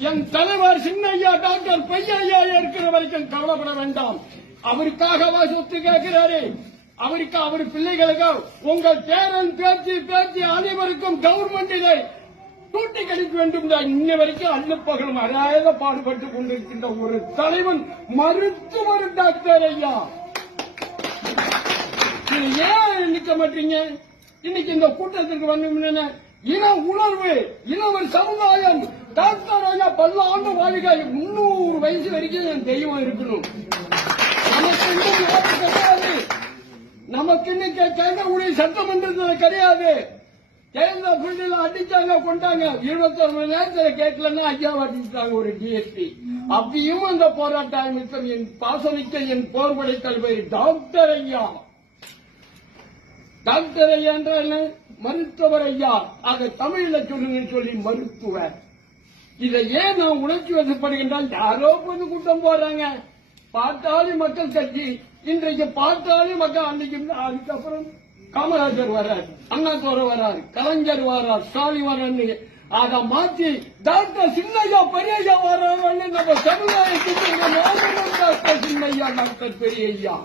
என் தலைவர் சின்னையா டாக்டர் பையையா இருக்கிற வரைக்கும் கவலைப்பட வேண்டாம். அவருக்காகவா சொத்து கேட்கிறாரு. அவருக்கு அவர் பிள்ளைகளுக்கு உங்கள் பேரன் பேச்சு பேச்சு அனைவருக்கும் கவர்மெண்ட் இதை தூட்டி கழிக்க வேண்டும் இன்ன வரைக்கும் அள்ளுப்பகலும் அறாத பாடுபட்டுக் கொண்டிருக்கின்ற ஒரு தலைவன் மருத்துவர் டாக்டர் ஐயா. ஏன் நிக்க மாட்டீங்க? இன்னைக்கு இந்த கூட்டத்திற்கு வந்து இன உணர்வு இன ஒரு சமுதாயம் டாக்டர் பல்லாண்டு வாழ்க்கை முன்னூறு வயசு வரைக்கும் என் தெய்வம் இருக்கணும். நமக்கு இன்னும் கிடையாது. நமக்கு இன்னைக்கு கேட்கக்கூடிய சட்டமன்றத்தில் கிடையாது. தேர்ந்த ஃபீல்டில் அடிச்சாங்க கொண்டாங்க. இருபத்தொரு மணி நேரத்தில் கேட்கலன்னா ஐயா அடிச்சுட்டாங்க ஒரு டிஎஸ்பி அப்பயும் அந்த போராட்ட நிமித்தம் என் பாசமிக்க என் போர்படை தலைவர் டாக்டர் ஐயா. டாக்டர் ஐயா என்றால் மருத்துவர் ஐயா. அதை தமிழில் சொல்லுங்க சொல்லி மருத்துவர். இதை ஏன் நான் உணர்ச்சி வசப்படுகின்றால் யாரோ பொது கூட்டம் போறாங்க. பார்த்தாலும் மக்கள் கட்சி இன்றைக்கு பார்த்தாலும் மக்கள் அன்னைக்கு அதுக்கப்புறம் காமராஜர் வர்றார் அண்ணாதுரை வர்றார் கலைஞர் வர்றார் ஸ்டாலின் வர்றாரு அதை மாத்தி டாக்டர் சின்னையா பெரியய்யா வர்றாங்க. நம்ம சமுதாயத்துக்கு டாக்டர் சின்னையா டாக்டர் பெரியய்யா.